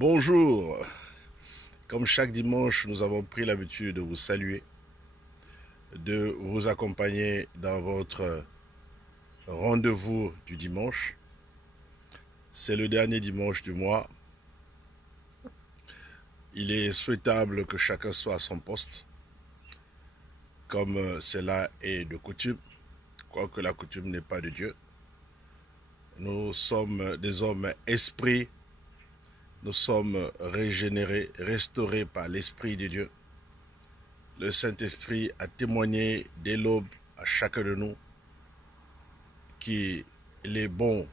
Bonjour, comme chaque dimanche, nous avons pris l'habitude de vous saluer, de vous accompagner dans votre rendez-vous du dimanche. C'est le dernier dimanche du mois. Il est souhaitable que chacun soit à son poste, comme cela est de coutume, quoique la coutume n'est pas de Dieu. Nous sommes des hommes esprits, nous sommes régénérés, restaurés par l'Esprit de Dieu. Le Saint-Esprit a témoigné dès l'aube à chacun de nous qu'il est bon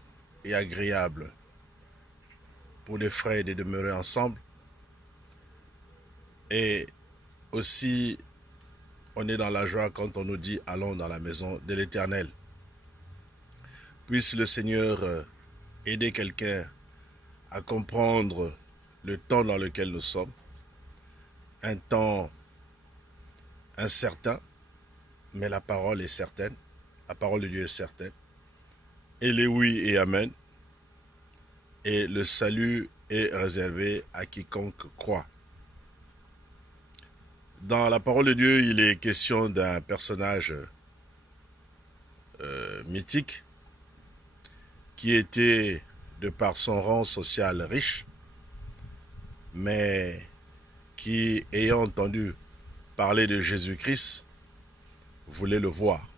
et agréable pour les frères de demeurer ensemble. Et aussi, on est dans la joie quand on nous dit allons dans la maison de l'Éternel. Puisse le Seigneur aider quelqu'un à comprendre le temps dans lequel nous sommes, un temps incertain, mais la parole est certaine, la parole de Dieu est certaine. Elle est oui et amen, et le salut est réservé à quiconque croit. Dans la parole de Dieu, il est question d'un personnage mythique qui était, de par son rang social, riche, mais qui, ayant entendu parler de Jésus-Christ, voulait le voir.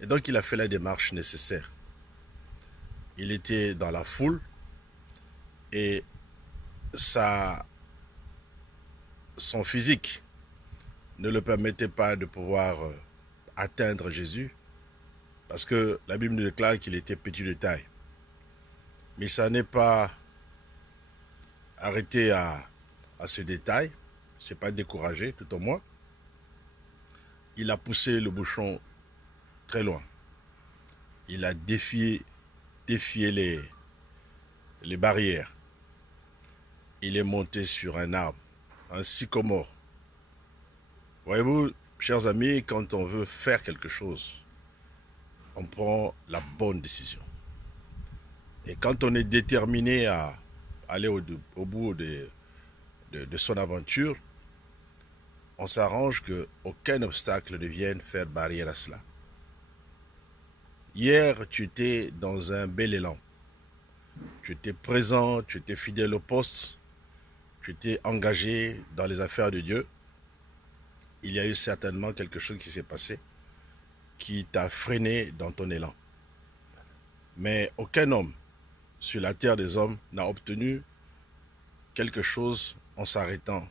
Et donc il a fait la démarche nécessaire. Il était dans la foule et son physique ne le permettait pas de pouvoir atteindre Jésus, parce que la Bible nous déclare qu'il était petit de taille. Mais ça n'est pas arrêté à ce détail, c'est pas découragé, tout au moins. Il a poussé le bouchon très loin. Il a défié les barrières. Il est monté sur un arbre, un sycomore. Voyez-vous, chers amis, quand on veut faire quelque chose, on prend la bonne décision. Et quand on est déterminé à aller au bout de son aventure, on s'arrange qu'aucun obstacle ne vienne faire barrière à cela. Hier, tu étais dans un bel élan. Tu étais présent, tu étais fidèle au poste, tu étais engagé dans les affaires de Dieu. Il y a eu certainement quelque chose qui s'est passé qui t'a freiné dans ton élan. Mais aucun homme sur la terre des hommes n'a obtenu quelque chose en s'arrêtant.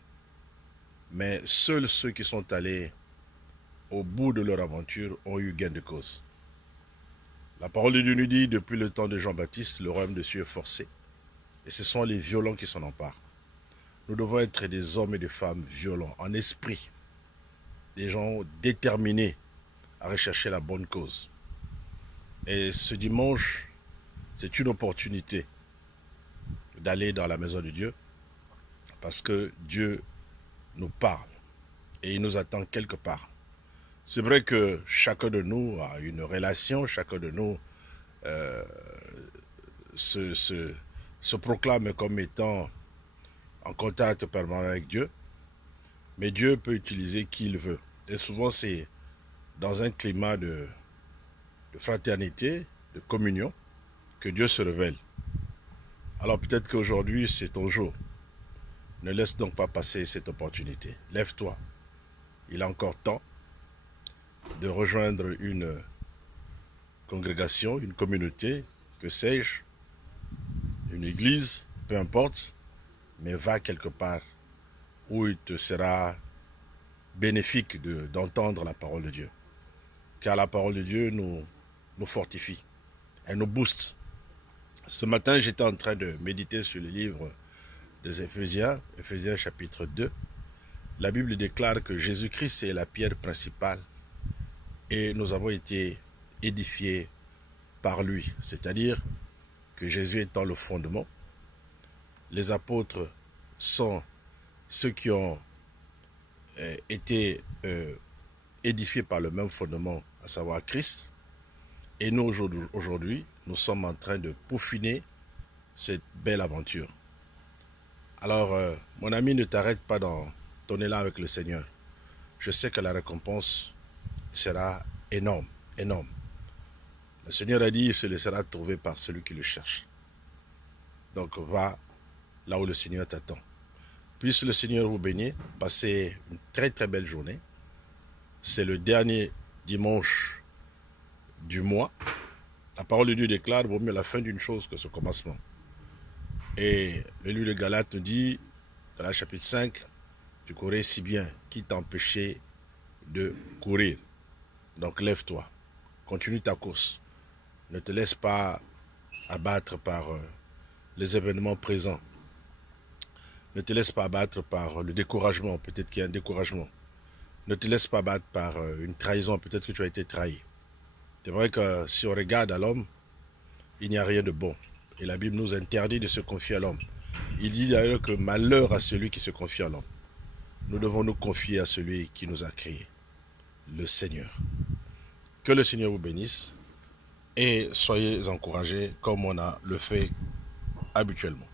Mais seuls ceux qui sont allés au bout de leur aventure ont eu gain de cause. La parole de Dieu nous dit, depuis le temps de Jean-Baptiste, le royaume de Dieu est forcé. Et ce sont les violents qui s'en emparent. Nous devons être des hommes et des femmes violents, en esprit. Des gens déterminés à rechercher la bonne cause. Et ce dimanche, c'est une opportunité d'aller dans la maison de Dieu, parce que Dieu nous parle et il nous attend quelque part. C'est vrai que chacun de nous a une relation, chacun de nous se proclame comme étant en contact permanent avec Dieu, mais Dieu peut utiliser qui il veut. Et souvent c'est dans un climat de fraternité, de communion, que Dieu se révèle. Alors peut-être qu'aujourd'hui c'est ton jour. Ne laisse donc pas passer cette opportunité. Lève-toi. Il est encore temps de rejoindre une congrégation, une communauté, que sais-je, une église, peu importe, mais va quelque part où il te sera bénéfique d'entendre la parole de Dieu. Car la parole de Dieu nous fortifie, elle nous booste. Ce matin, j'étais en train de méditer sur le livre des Éphésiens, Éphésiens chapitre 2. La Bible déclare que Jésus-Christ est la pierre principale et nous avons été édifiés par lui. C'est-à-dire que Jésus étant le fondement, les apôtres sont ceux qui ont été édifiés par le même fondement, à savoir Christ. Et nous, aujourd'hui, nous sommes en train de peaufiner cette belle aventure. Alors, mon ami, ne t'arrête pas dans ton élan avec le Seigneur. Je sais que la récompense sera énorme, énorme. Le Seigneur a dit, il se laissera trouver par celui qui le cherche. Donc, va là où le Seigneur t'attend. Puisse le Seigneur vous bénir. Passez une très très belle journée. C'est le dernier dimanche du mois. La parole de Dieu déclare, vaut mieux la fin d'une chose que ce commencement. Et le livre de Galates nous dit, dans la chapitre 5, tu courais si bien, qui t'empêchait de courir. Donc lève-toi, continue ta course. Ne te laisse pas abattre par les événements présents. Ne te laisse pas abattre par le découragement, peut-être qu'il y a un découragement. Ne te laisse pas abattre par une trahison, peut-être que tu as été trahi. C'est vrai que si on regarde à l'homme, il n'y a rien de bon. Et la Bible nous interdit de se confier à l'homme. Il dit d'ailleurs que malheur à celui qui se confie à l'homme. Nous devons nous confier à celui qui nous a créés, le Seigneur. Que le Seigneur vous bénisse et soyez encouragés comme on a le fait habituellement.